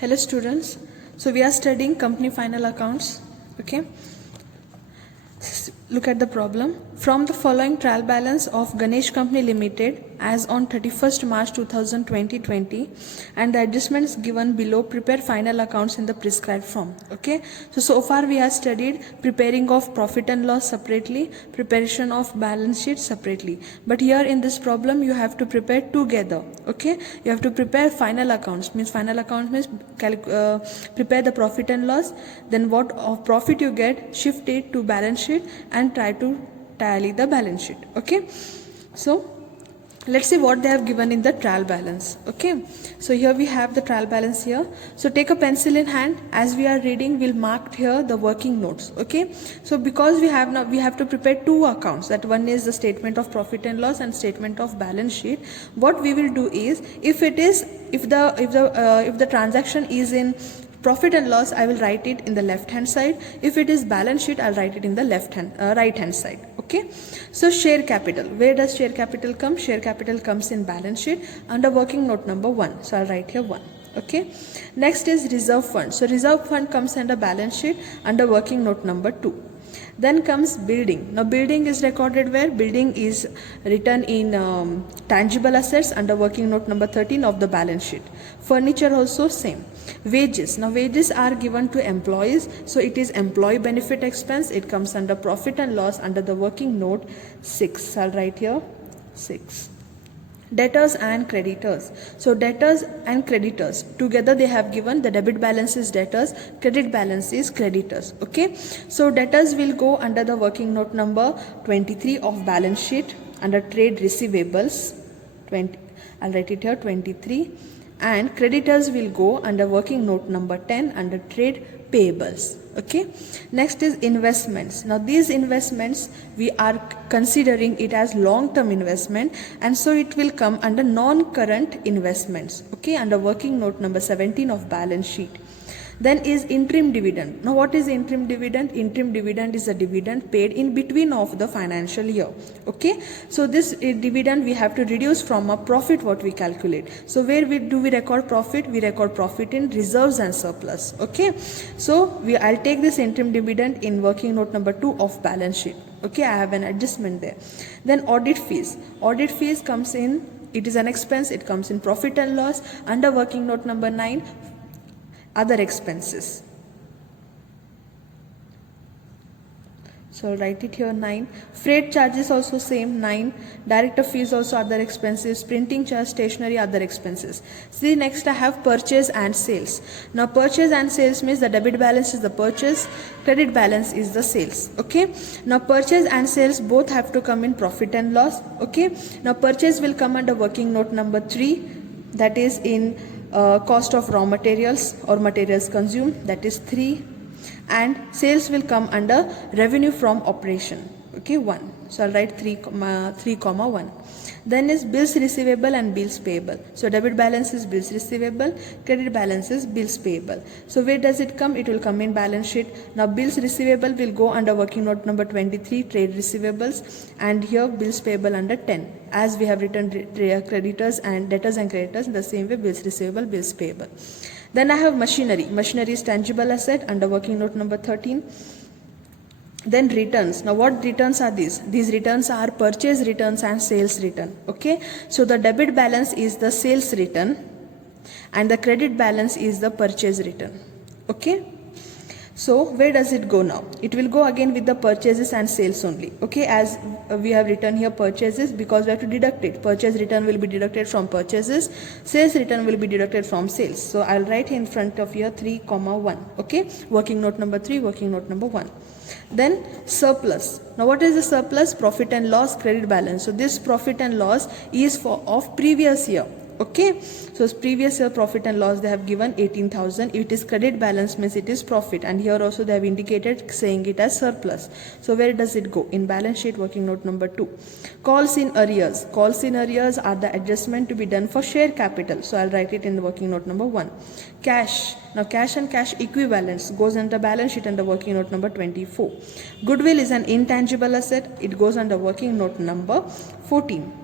Hello students, so we are studying company final accounts. Okay, look at the problem. From the following trial balance of Ganesh Company Limited as on 31st March 2020 and the adjustments given below, prepare final accounts in the prescribed form. Okay, so far we have studied preparing of profit and loss separately, preparation of balance sheet separately, but here in this problem you have to prepare together. Okay, you have to prepare final accounts, means prepare the profit and loss, then what of profit you get, shift it to balance sheet and try to tally the balance sheet. Okay, so let's see what they have given in the trial balance. Okay, so here we have the trial balance here. So take a pencil in hand. As we are reading, we'll mark here the working notes. Okay, so because we have to prepare two accounts, that one is the statement of profit and loss and statement of balance sheet. What we will do is, if the transaction is in profit and loss, I will write it in the left hand side. If it is balance sheet, I'll write it in the right hand side. Okay, so share capital, where does share capital come? Share capital comes in balance sheet under working note number 1, so I'll write here 1. Okay, next is reserve fund. So reserve fund comes under balance sheet under working note number 2. Then comes building. Now building is recorded where? Building is written in tangible assets under working note number 13 of the balance sheet. Furniture also same. Wages. Now wages are given to employees, so it is employee benefit expense. It comes under profit and loss under the working note 6. So I'll write here 6. Debtors and creditors. So debtors and creditors together, they have given the debit balance is debtors, credit balance is creditors. Okay, so debtors will go under the working note number 23 of balance sheet under trade receivables 20. I'll write it here 23, and creditors will go under working note number 10 under trade payables. Okay, next is investments. Now these investments, we are considering it as long term investment, and so it will come under non-current investments. Okay, under working note number 17 of balance sheet. Then is interim dividend. Now what is interim dividend? Interim dividend is a dividend paid in between of the financial year. Okay, so this dividend we have to reduce from a profit what we calculate. So where do we record profit? We record profit in reserves and surplus. Okay, so I'll take this interim dividend in working note number 2 of balance sheet. Okay, I have an adjustment there. Then audit fees. Audit fees comes in, it is an expense, it comes in profit and loss under working note number 9, other expenses. So I'll write it here 9. Freight charges also same 9. Director fees also other expenses. Printing charge, stationery, other expenses. See, next I have purchase and sales. Now purchase and sales means the debit balance is the purchase, credit balance is the sales. Okay, now purchase and sales both have to come in profit and loss. Okay, now purchase will come under working note number 3, that is in cost of raw materials or materials consumed, that is 3, and sales will come under revenue from operation. Okay, 1. So I'll write 3, 1. Then is bills receivable and bills payable. So debit balance is bills receivable, credit balance is bills payable. So where does it come? It will come in balance sheet. Now bills receivable will go under working note number 23, trade receivables, and here bills payable under 10. As we have written creditors and debtors and creditors, in the same way bills receivable, bills payable. Then I have machinery. Machinery is tangible asset under working note number 13. Then returns. Now what returns are these? These returns are purchase returns and sales return. Okay, so the debit balance is the sales return and the credit balance is the purchase return. Okay, so where does it go now? It will go again with the purchases and sales only. Okay, as we have written here purchases because we have to deduct it. Purchase return will be deducted from purchases, sales return will be deducted from sales. So I'll write in front of here 3, 1. Okay, working note number 3, working note number 1. Then surplus. Now what is the surplus? Profit and loss, credit balance. So this profit and loss is of previous year. Okay, so previous year profit and loss they have given 18,000. It is credit balance means it is profit, and here also they have indicated saying it as surplus. So where does it go? In balance sheet, working note number 2. Calls in arrears. Calls in arrears are the adjustment to be done for share capital. So I'll write it in the working note number 1. Cash. Now cash and cash equivalents goes under balance sheet under working note number 24. Goodwill is an intangible asset. It goes under working note number 14.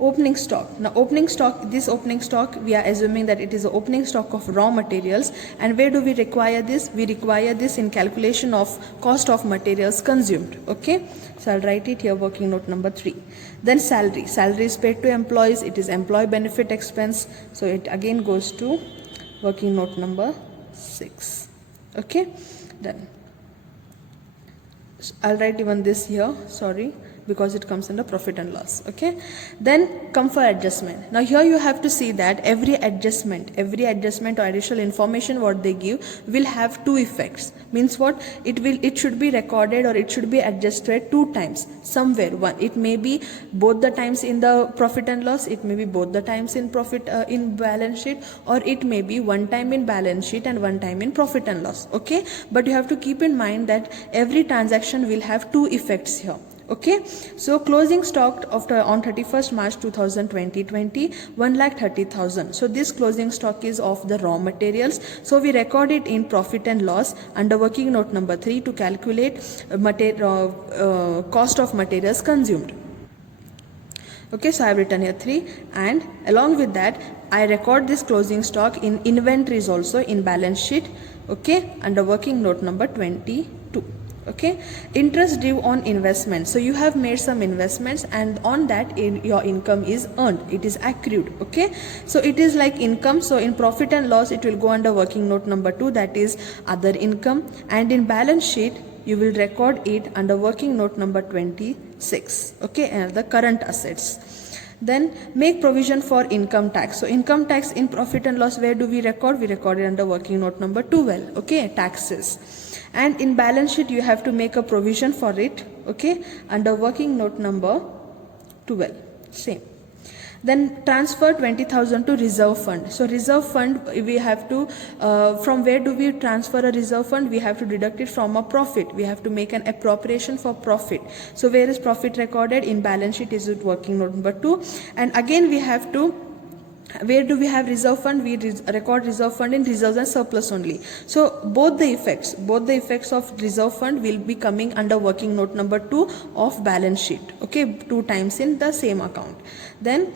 Opening stock. Now opening stock, this opening stock, we are assuming that it is the opening stock of raw materials. And where do we require this? We require this in calculation of cost of materials consumed. Okay, so I'll write it here, working note number 3. Then salary. Salary is paid to employees. It is employee benefit expense. So it again goes to working note number 6. Okay, done. I'll write even this here, sorry, because it comes under profit and loss. Okay, then come for adjustment. Now here you have to see that every adjustment or additional information what they give will have two effects. Means what? It should be recorded or it should be adjusted 2 times somewhere. One, it may be both the times in the profit and loss, it may be both the times in profit in balance sheet, or it may be one time in balance sheet and one time in profit and loss. Okay, but you have to keep in mind that every transaction will have 2 effects here. Okay, so closing stock on 31st March 2020, 1,30,000. So this closing stock is of the raw materials. So we record it in profit and loss under working note number 3 to calculate cost of materials consumed. Okay, so I have written here 3, and along with that I record this closing stock in inventories also in balance sheet. Okay, under working note number 22. Okay, interest due on investment. So you have made some investments and on that your income is earned, it is accrued. Okay, so it is like income. So in profit and loss it will go under working note number 2, that is other income, and in balance sheet you will record it under working note number 26. Okay, and the current assets. Then make provision for income tax. So income tax in profit and loss, where do we record? We record it under working note number 12. Okay, taxes. And in balance sheet you have to make a provision for it. Okay, under working note number 12. Same. Then transfer 20,000 to reserve fund. So reserve fund, we have to from where do we transfer a reserve fund? We have to deduct it from a profit. We have to make an appropriation for profit. So where is profit recorded? In balance sheet is it working note number 2. And again we have to, where do we have reserve fund? We record reserve fund in reserves and surplus only. So both the effects of reserve fund will be coming under working note number 2 of balance sheet. Okay, 2 times in the same account. Then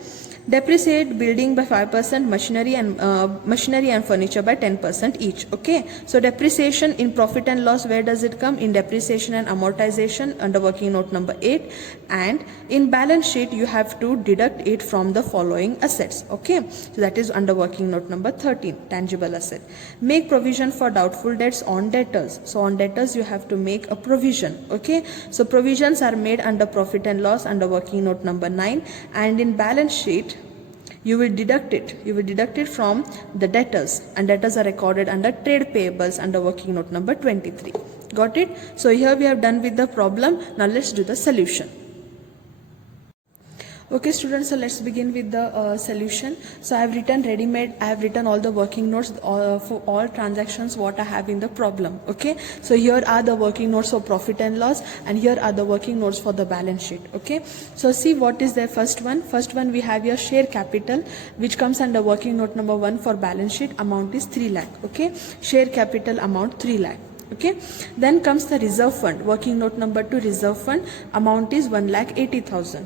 depreciate building by 5%, machinery and furniture by 10% each. Okay, so depreciation in profit and loss, where does it come? In depreciation and amortization under working note number 8, and in balance sheet you have to deduct it from the following assets. Okay, so that is under working note number 13, tangible asset. Make provision for doubtful debts on debtors. So on debtors you have to make a provision. Okay, so provisions are made under profit and loss under working note number 9, and in balance sheet you will deduct it from the debtors, and debtors are recorded under trade payables under working note number 23. Got it? So here we have done with the problem. Now let's do the solution. Okay students, so let's begin with the solution. So I have written all the working notes for all transactions what I have in the problem. Okay, so here are the working notes for profit and loss, and here are the working notes for the balance sheet. Okay, so see what is the first one we have your share capital, which comes under working note number 1 for balance sheet. Amount is 3 lakh. Okay, share capital amount 3 lakh. Okay, then comes the reserve fund, working note number 2, reserve fund, amount is 1,80,000.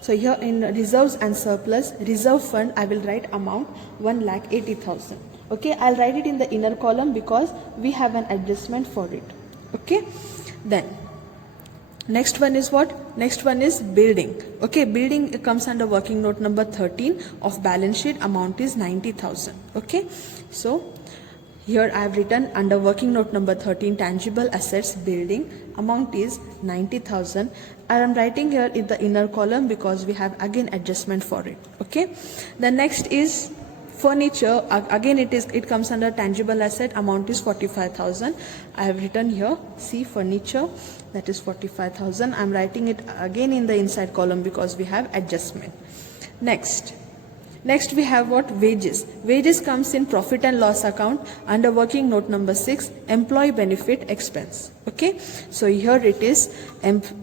So here in reserves and surplus, reserve fund, I will write amount 1,80,000. Okay, I'll write it in the inner column because we have an adjustment for it. Okay, then next one is what? Next one is building. Okay, building comes under working note number 13 of balance sheet. Amount is 90,000. Okay, so here I have written under working note number 13 tangible assets building, amount is 90,000. I am writing here in the inner column because we have again adjustment for it. Okay, the next is furniture. Again it comes under tangible asset. Amount is 45,000. I have written here, see, furniture, that is 45,000. I am writing it again in the inside column because we have adjustment. Next we have what? Wages. Wages comes in profit and loss account under working note number 6, employee benefit expense. Okay, so here it is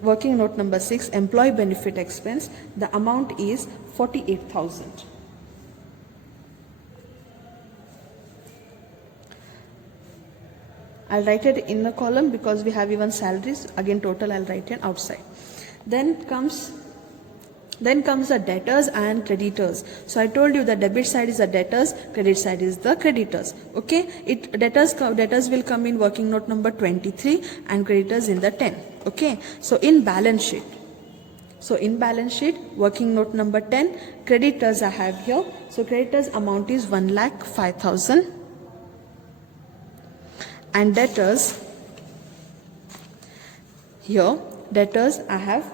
working note number 6, employee benefit expense. The amount is 48,000. I'll write it in the column because we have even salaries. Again total I'll write it outside. Then comes Then comes the debtors and creditors. So I told you the debit side is the debtors, credit side is the creditors. Okay, debtors will come in working note number 23 and creditors in the 10. Okay, so in balance sheet. So in balance sheet, working note number 10, creditors I have here. So creditors amount is 1,05,000 and debtors here, debtors I have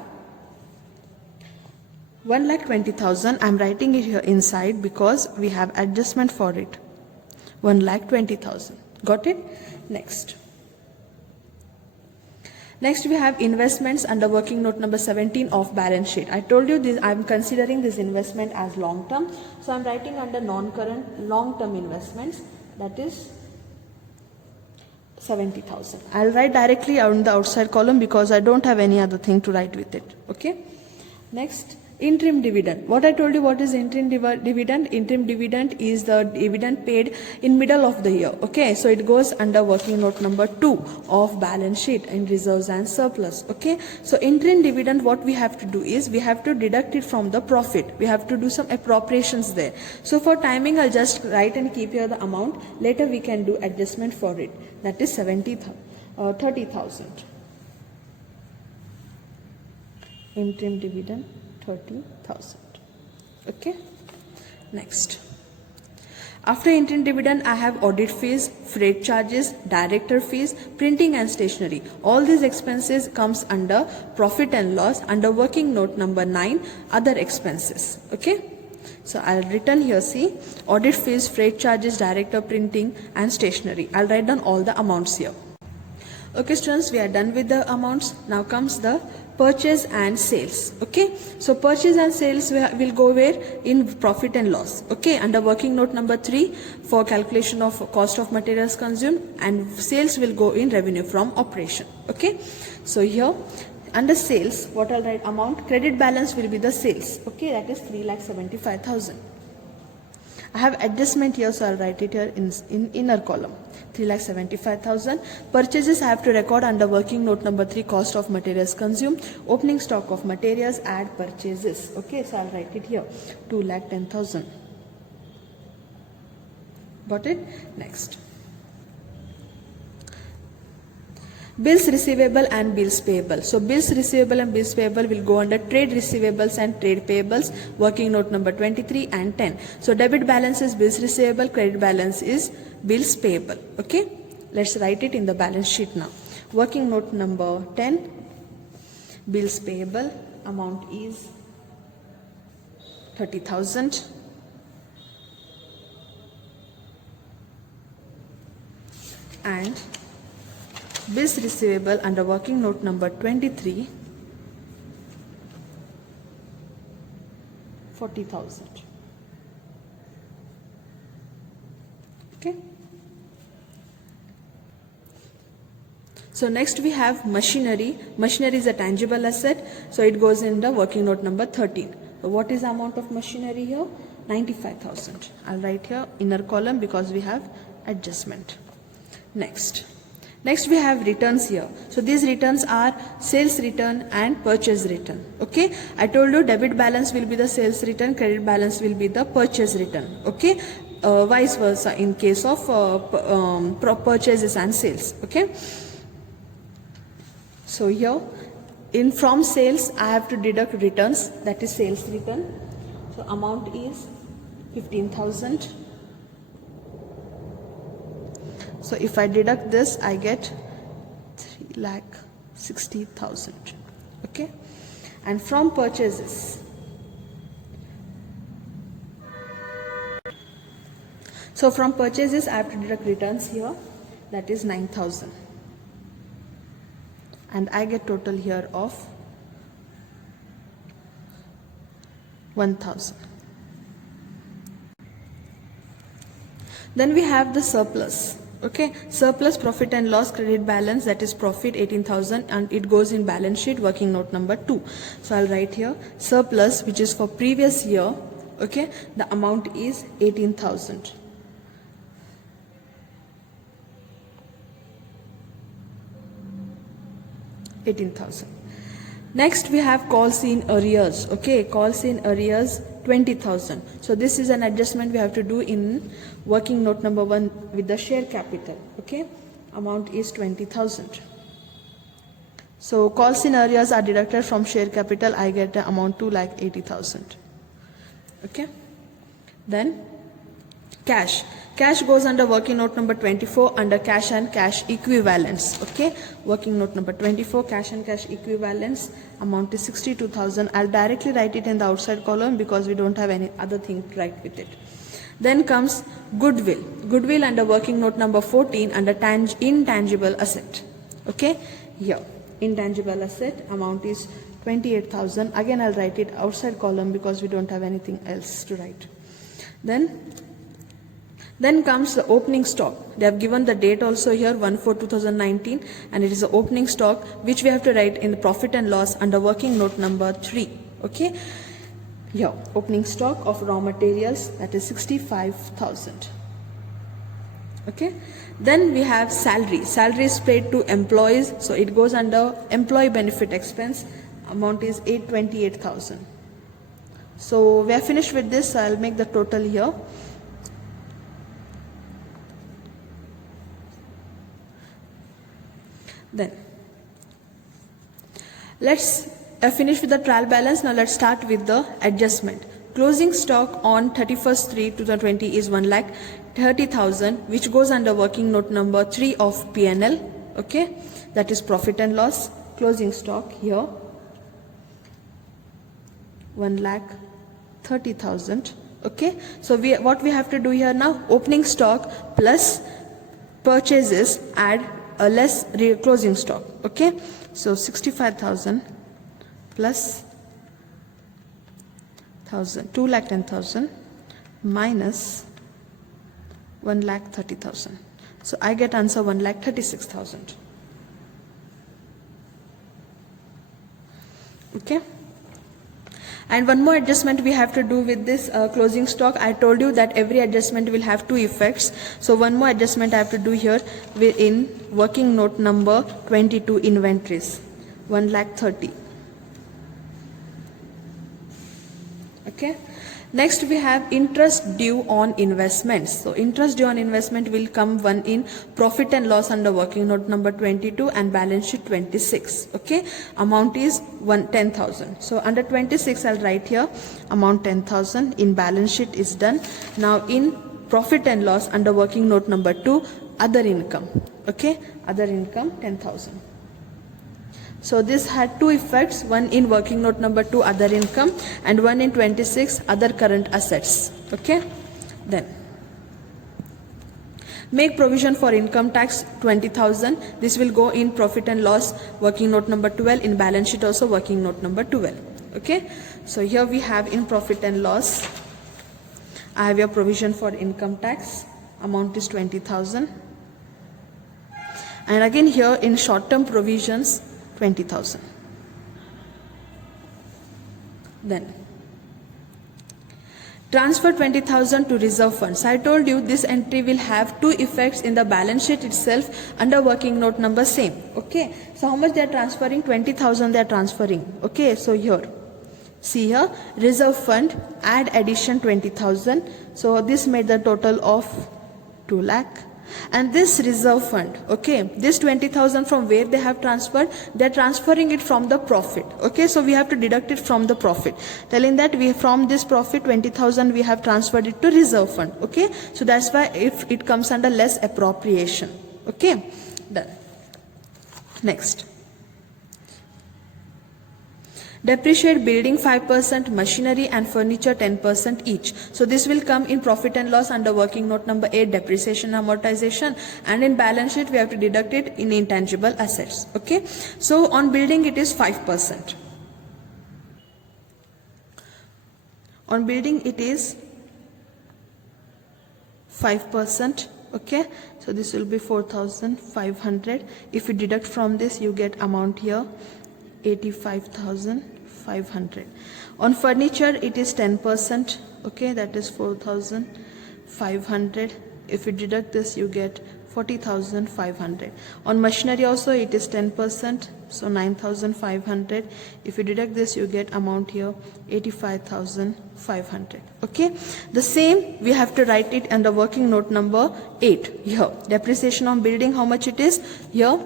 1,20,000. I'm writing it here inside because we have adjustment for it. 1,20,000. Got it? Next we have investments under working note number 17 of balance sheet. I told you this, I'm considering this investment as long term. So I'm writing under non-current long term investments, that is 70,000. I'll write directly on the outside column because I don't have any other thing to write with it. Okay. Next, interim dividend. What I told you, what is interim dividend? Interim dividend is the dividend paid in middle of the year. Okay, so it goes under working note number 2 of balance sheet in reserves and surplus. Okay, so interim dividend, what we have to do is we have to deduct it from the profit. We have to do some appropriations there. So for timing, I'll just write and keep here the amount. Later we can do adjustment for it. That is 30,000. Interim dividend 30,000. Okay. Next, after interim dividend, I have audit fees, freight charges, director fees, printing and stationery. All these expenses comes under profit and loss under working note number 9, other expenses. Okay. So I'll written here, see, audit fees, freight charges, director, printing and stationery. I'll write down all the amounts here. Okay students, we are done with the amounts. Now comes the purchase and sales. Okay, so purchase and sales will go where? In profit and loss. Okay, under working note number 3 for calculation of cost of materials consumed, and sales will go in revenue from operation. Okay, so here under sales, what I'll write amount, credit balance will be the sales. Okay, that is 3,75,000. I have adjustment here, so I'll write it here in inner column. 3,75,000. Purchases I have to record under working note number 3, cost of materials consumed. Opening stock of materials, add purchases. Okay, so I'll write it here. 2,10,000. Got it? Next. Bills receivable and bills payable. So bills receivable and bills payable will go under trade receivables and trade payables, working note number 23 and 10. So debit balance is bills receivable, credit balance is bills payable. Okay, let's write it in the balance sheet now. Working note number 10, bills payable, amount is 30,000. And bills receivable under working note number 23, 40,000. Okay. So next we have machinery. Machinery is a tangible asset, so it goes in the working note number 13. So what is the amount of machinery here? 95,000. I'll write here inner column because we have adjustment. Next we have returns here. So these returns are sales return and purchase return. Okay, I told you debit balance will be the sales return, credit balance will be the purchase return. Okay, vice versa in case of purchases and sales. Okay, so here in from sales I have to deduct returns, that is sales return. So amount is 15,000. So if I deduct this, I get 3,60,000. Okay, and from purchases, so from purchases I have to deduct returns here, that is 9,000, and I get total here of 1,000. Then we have the surplus. Okay, surplus, profit and loss, credit balance, that is profit 18,000, and it goes in balance sheet working note number 2. So I'll write here surplus, which is for previous year. Okay, the amount is 18,000. Next we have calls in arrears. Okay, calls in arrears 20,000. So this is an adjustment we have to do in working note number 1 with the share capital. Okay, amount is 20,000. So calls in arrears are deducted from share capital. I get the amount 2,80,000. Okay, then cash. Cash goes under working note number 24 under cash and cash equivalents. Okay, working note number 24, cash and cash equivalents, amount is 62,000. I'll directly write it in the outside column because we don't have any other thing to write with it. Then comes goodwill. Goodwill under working note number 14 under intangible asset. Okay, here intangible asset amount is 28,000. Again I'll write it outside column because we don't have anything else to write. Then comes the opening stock. They have given the date also here 1/4/2019, and it is the opening stock which we have to write in the profit and loss under working note number 3. Okay, here opening stock of raw materials, that is 65,000. Okay, then we have salary. Salary is paid to employees, so it goes under employee benefit expense. Amount is 828,000. So we are finished with this. So I'll make the total here. Then let's finish with the trial balance. Now let's start with the adjustment. Closing stock on 31/3/2020 is 1,30,000, which goes under working note number 3 of P&L. Okay, that is profit and loss. Closing stock here 1,30,000. Okay, so what we have to do here now, opening stock plus purchases add a less closing stock. Okay, so 65,000 plus 2,10,000 minus 1,30,000. So I get answer 1,36,000. Okay, and one more adjustment we have to do with this closing stock. I told you that every adjustment will have 2 effects. So one more adjustment I have to do here in working note number 22, inventories, 1,30,000. Okay. Next we have interest due on investments. So interest due on investment will come one in profit and loss under working note number 22 and balance sheet 26. Okay, amount is 10,000. So under 26 I'll write here amount 10,000. In balance sheet is done. Now in profit and loss under working note number 2, other income. Okay, other income 10,000. So this had 2 effects, one in working note number 2, other income, and one in 26, other current assets. Okay, then make provision for income tax 20,000. This will go in profit and loss working note number 12, in balance sheet also working note number 12. Okay, so here we have in profit and loss, I have your provision for income tax, amount is 20,000, and again here in short term provisions 20,000. Then transfer 20,000 to reserve funds. I told you this entry will have 2 effects in the balance sheet itself under working note number same. Okay, so how much they are transferring? 20,000 they are transferring. Okay, so here see here reserve fund, add addition 20,000. So this made the total of 2 lakh. And this reserve fund, okay, this 20,000 from where they have transferred? They are transferring it from the profit. Okay, so we have to deduct it from the profit, telling that we from this profit 20,000 we have transferred it to reserve fund. Okay, so that's why if it comes under less appropriation. Okay, done. Next, depreciate building 5%, machinery and furniture 10% each. So this will come in profit and loss under working note number 8, depreciation amortization, and in balance sheet we have to deduct it in intangible assets. Okay, so on building it is 5%. On building it is 5%. Okay, so this will be 4,500. If you deduct from this you get amount here 85,500. On furniture it is 10%. Okay, that is 4,500. If you deduct this you get 40,500. On machinery also it is 10%. So 9,500. If you deduct this, you get amount here 85,500. Okay. The same we have to write it under working note number 8 here. Depreciation on building, how much it is here.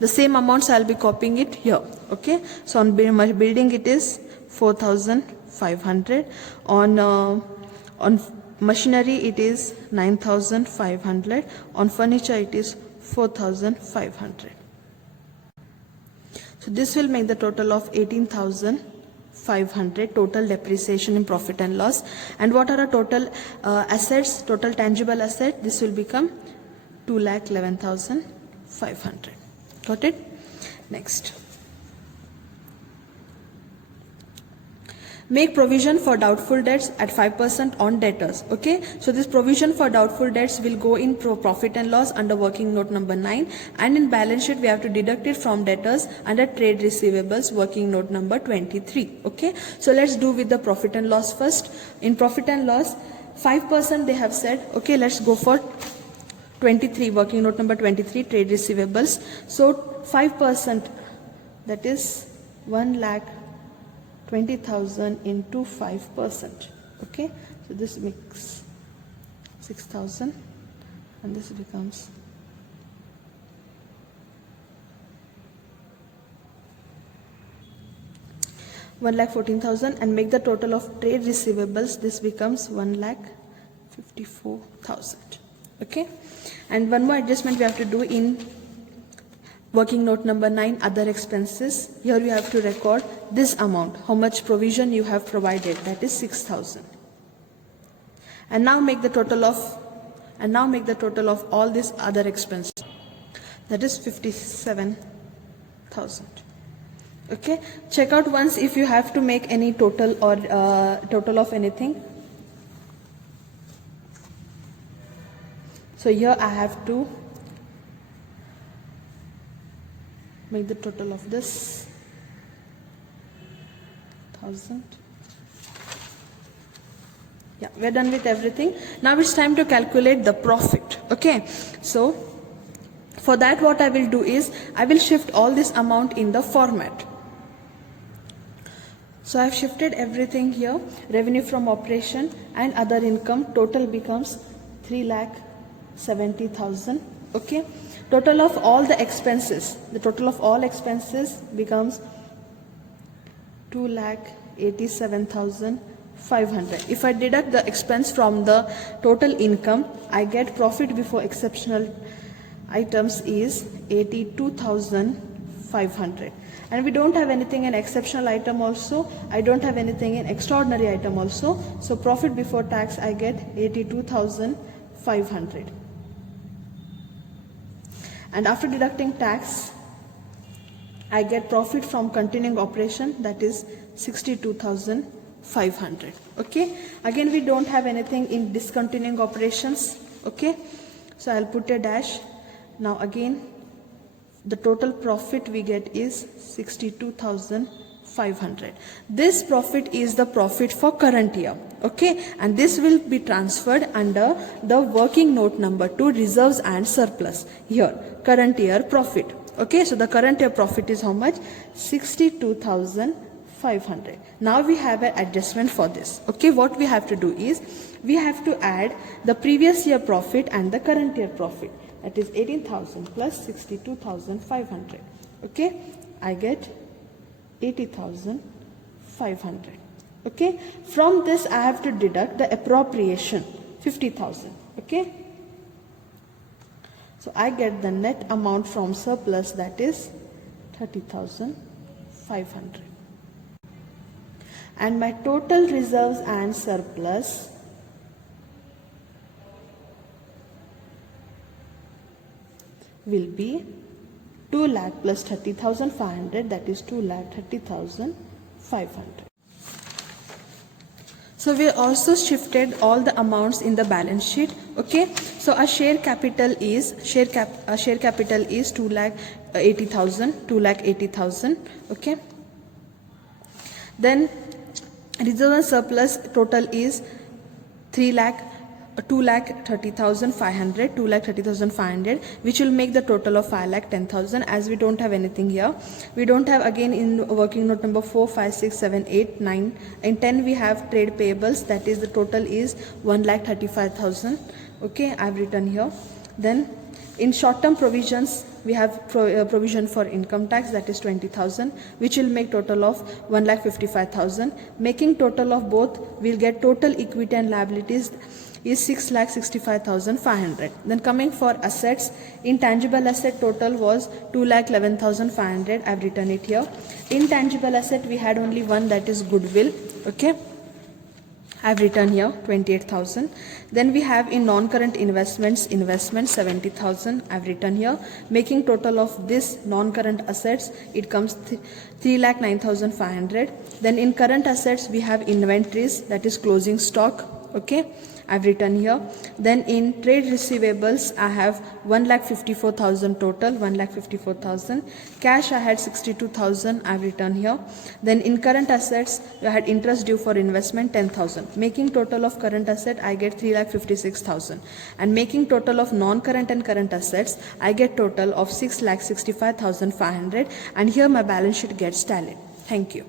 The same amounts I'll be copying it here. Okay. So on building it is 4,500. On machinery it is 9,500. On furniture it is 4,500. So this will make the total of 18,500 total depreciation in profit and loss. And what are our total assets, total tangible asset? This will become 2,11,500. Got it? Next. Make provision for doubtful debts at 5% on debtors. Okay, so this provision for doubtful debts will go in profit and loss under working note number 9, and in balance sheet we have to deduct it from debtors under trade receivables, working note number 23. Okay, so let's do with the profit and loss first. In profit and loss, 5% they have said. Okay, let's go for 23, working note number 23, trade receivables. So 5%, that is 1,20,000 into 5%. Okay, so this makes 6,000, and this becomes 1,14,000, and make the total of trade receivables. This becomes 1,54,000. Okay, and one more adjustment we have to do in working note number 9, other expenses. Here you have to record this amount, how much provision you have provided, that is 6,000. And now make the total of all these other expenses, that is 57,000. Okay, check out once if you have to make any total or total of anything. So here I have to make the total of this 1,000. Yeah, we're done with everything. Now it's time to calculate the profit. Okay, so for that what I will do is I will shift all this amount in the format. So I've shifted everything here. Revenue from operation and other income, total becomes 3,70,000. Okay, total of all the expenses, the total of all expenses becomes 2,87,500. If I deduct the expense from the total income, I get profit before exceptional items is 82,500. And we don't have anything in exceptional item also. I don't have anything in extraordinary item also. So profit before tax I get 82,500. And after deducting tax, I get profit from continuing operation, that is 62,500. Okay, again we don't have anything in discontinuing operations. Okay, so I'll put a dash. Now again the total profit we get is 62,500. This profit is the profit for current year. Okay, and this will be transferred under the working note number 2, reserves and surplus. Here current year profit. Okay, so the current year profit is how much? 62,500. Now we have an adjustment for this. Okay, what we have to do is we have to add the previous year profit and the current year profit. That is 18,000 plus 62,500. Okay, I get 80,500. Okay, from this I have to deduct the appropriation 50,000. Okay, so I get the net amount from surplus, that is 30,500. And my total reserves and surplus will be 2 lakh plus 30,500, that is 2,30,500. So we also shifted all the amounts in the balance sheet. Okay, so our share capital is 2,80,000. Okay, then reserve and surplus total is 3 lakh 2,30,500, 2,30,500, which will make the total of 5,10,000. As we don't have anything here, we don't have again in working note number 4, 5, 6, 7, 8, 9 and 10 we have trade payables, that is the total is 1,35,000. Okay, I've written here. Then in short term provisions we have provision for income tax, that is 20,000, which will make total of 1,55,000. Making total of both, we'll get total equity and liabilities is 6,65,500. Then coming for assets, intangible asset total was 2,11,500. I've written it here. Intangible asset we had only one, that is goodwill. Okay, I've written here 28,000. Then we have in non-current investments 70,000. I've written here. Making total of this non-current assets, it comes 3,09,500. Then in current assets we have inventories, that is closing stock. Okay, I've written here. Then in trade receivables I have 1,54,000 total, 1,54,000. Cash I had 62,000. I've written here. Then in current assets I had interest due for investment 10,000. Making total of current asset I get 3,56,000. And making total of non-current and current assets I get total of 6,65,500. And here my balance sheet gets tallied. Thank you.